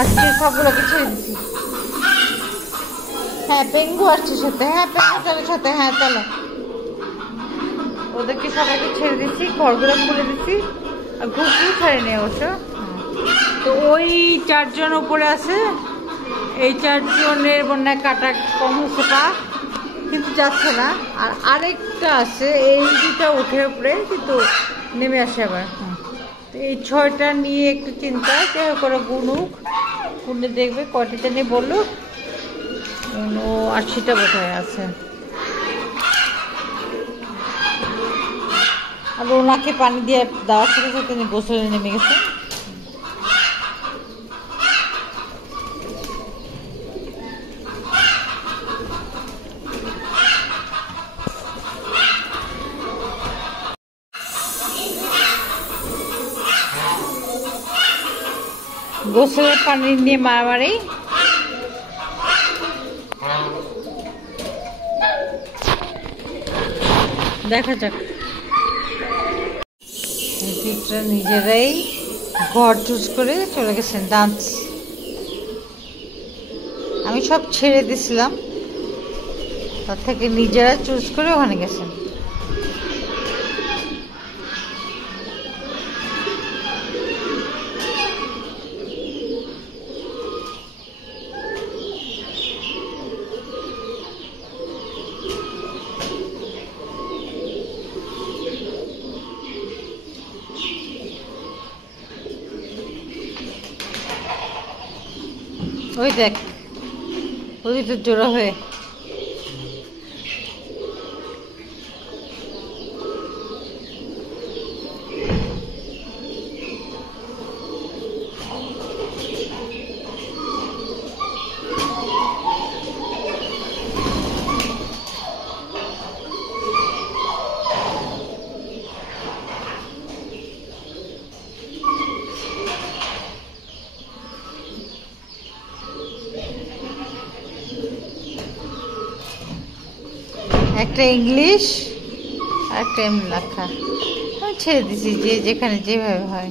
আজকে সবগুলোকে ছেড়ে দিচ্ছি। হ্যাঁ পেঙ্গু আসছে সাথে, হ্যাঁ পেঙ্গু চলো সাথে, হ্যাঁ চলো। ওদেরকে সবাইকে ছেড়ে দিচ্ছি, ঘরগুলো খুলে দিচ্ছি। আর ঘুঘু ছাড়েনি অবশ্য। তো ওই 4 জন উপরে আছে, এই 4 জনের মনে কাটা কম হচ্ছে পা, কিন্তু যাচ্ছে না। আর আরেকটা আছে, এই দুটা উঠে উপরে কিন্তু নেমে আসে আবার। তো এই 6টা নিয়ে একটু চিন্তা, কেউ করে গুনুক, গুনে দেখবে কয়টা নিয়ে বললো। 80টা বোধহয় আছে। আর ওনাকে পানি দিয়ে দেওয়ার সাথে সাথে তিনি গোসলে নেমে গেছে। গোসলের পানি নিয়ে মারামারি। দেখা যাক। নিজেরাই ঘর চুজ করে চলে গেছেন ডান্স। আমি সব ছেড়ে দিছিলাম, তার থেকে নিজেরা চুজ করে ওখানে গেছেন। ওই দেখ ওই তো জোড়া হয়ে। একটা ইংলিশ আর একটা এমনি লেখা। আমি ছেড়ে দিছি, যে যেখানে যেভাবে হয়।